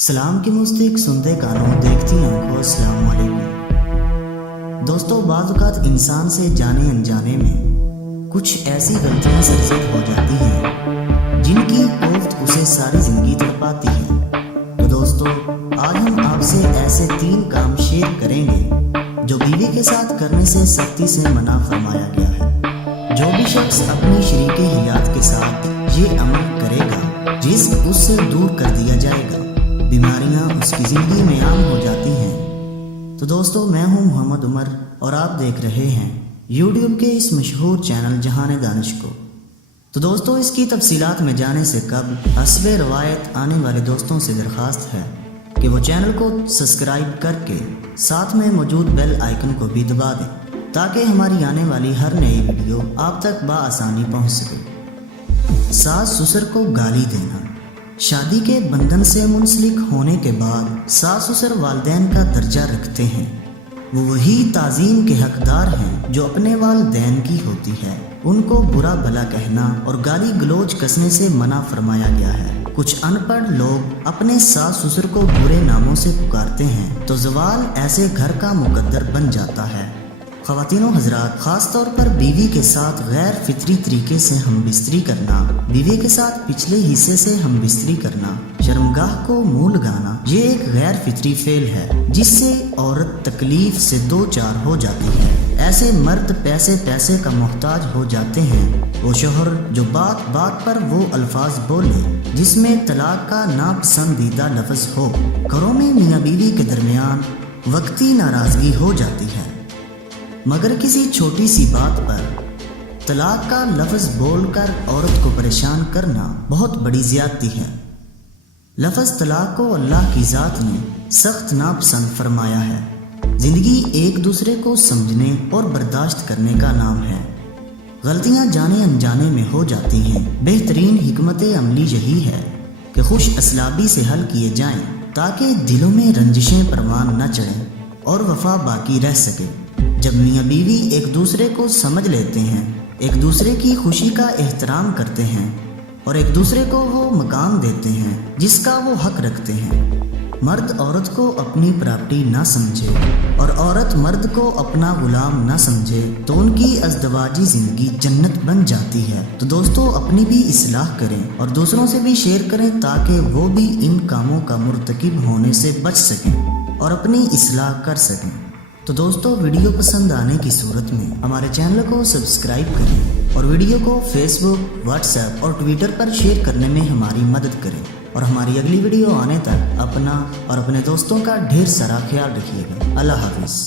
सलाम की मुस्तक सुनते कानों देखती आंखों अस्सलाम वालेकुम। दोस्तों, बाज़ औक़ात इंसान से जाने अनजाने में कुछ ऐसी गलतियां सरज़द हो जाती हैं जिनकी कोफ्त उसे सारी ज़िंदगी तड़पाती है। तो दोस्तों, आज हम आपसे ऐसे 3 काम शेयर करेंगे जो बीवी के साथ करने से सख्ती से मना फरमाया गया है। जो भी शख्स अपनी शरीके हयात के साथ ये अमल करेगा, रिज़्क़ उससे दूर कर दिया जाएगा, बीमारियां उसकी ज़िंदगी में आम हो जाती हैं। तो दोस्तों, मैं हूं मोहम्मद उमर और आप देख रहे हैं यूट्यूब के इस मशहूर चैनल जहान दानिश को। तो दोस्तों, इसकी तफसीलात में जाने से कबल हस्बे रवायत आने वाले दोस्तों से दरख्वास्त है कि वो चैनल को सब्सक्राइब करके साथ में मौजूद बेल आइकन को भी दबा दें ताकि हमारी आने वाली हर नई वीडियो आप तक बआसानी पहुंच सके। सास ससुर को गाली देना। शादी के बंधन से मुंसलिक होने के बाद सास ससुर वालिदैन का दर्जा रखते हैं। वो वही ताज़ीम के हकदार हैं जो अपने वालिदैन की होती है। उनको बुरा भला कहना और गाली गलोच कसने से मना फरमाया गया है। कुछ अनपढ़ लोग अपने सास ससुर को बुरे नामों से पुकारते हैं तो ज़वाल ऐसे घर का मुकद्दर बन जाता है। ख़वातीनो हज़रात, ख़ास तौर पर बीवी के साथ गैर फितरी तरीके से हम बिस्तरी करना, बीवी के साथ पिछले हिस्से से हम बिस्तरी करना, शर्मगाह को मुंह लगाना, ये एक गैर फितरी फेल है जिससे औरत तकलीफ से दो चार हो जाती है। ऐसे मर्द पैसे का मोहताज हो जाते हैं। वो शोहर जो बात बात पर वो अल्फाज बोले जिसमें तलाक का नापसंदीदा लफ्ज़ हो। घरों में मियाँ बीवी के दरमियान वक्ती नाराज़गी हो जाती है, मगर किसी छोटी सी बात पर तलाक का लफ्ज़ बोलकर औरत को परेशान करना बहुत बड़ी ज़्यादती है। लफ्ज़ तलाक को अल्लाह की ज़ात ने सख्त नापसंद फरमाया है। ज़िंदगी एक दूसरे को समझने और बर्दाश्त करने का नाम है। गलतियाँ जाने अनजाने में हो जाती हैं। बेहतरीन हिकमत अमली यही है कि खुश असलाबी से हल किए जाएं ताकि दिलों में रंजिशें परवान न चढ़ें और वफा बाकी रह सके। जब मियाँ बीवी एक दूसरे को समझ लेते हैं, एक दूसरे की खुशी का एहतराम करते हैं और एक दूसरे को वो मकाम देते हैं जिसका वो हक रखते हैं, मर्द औरत को अपनी प्रॉपर्टी ना समझे और औरत मर्द को अपना गुलाम ना समझे तो उनकी अज़दवाजी ज़िंदगी जन्नत बन जाती है। तो दोस्तों, अपनी भी इस्लाह करें और दूसरों से भी शेयर करें ताकि वो भी इन कामों का मुर्तकिब होने से बच सकें और अपनी इस्लाह कर सकें। तो दोस्तों, वीडियो पसंद आने की सूरत में हमारे चैनल को सब्सक्राइब करें और वीडियो को फेसबुक, व्हाट्सएप और ट्विटर पर शेयर करने में हमारी मदद करें। और हमारी अगली वीडियो आने तक अपना और अपने दोस्तों का ढेर सारा ख्याल रखिएगा। अल्लाह हाफिज़।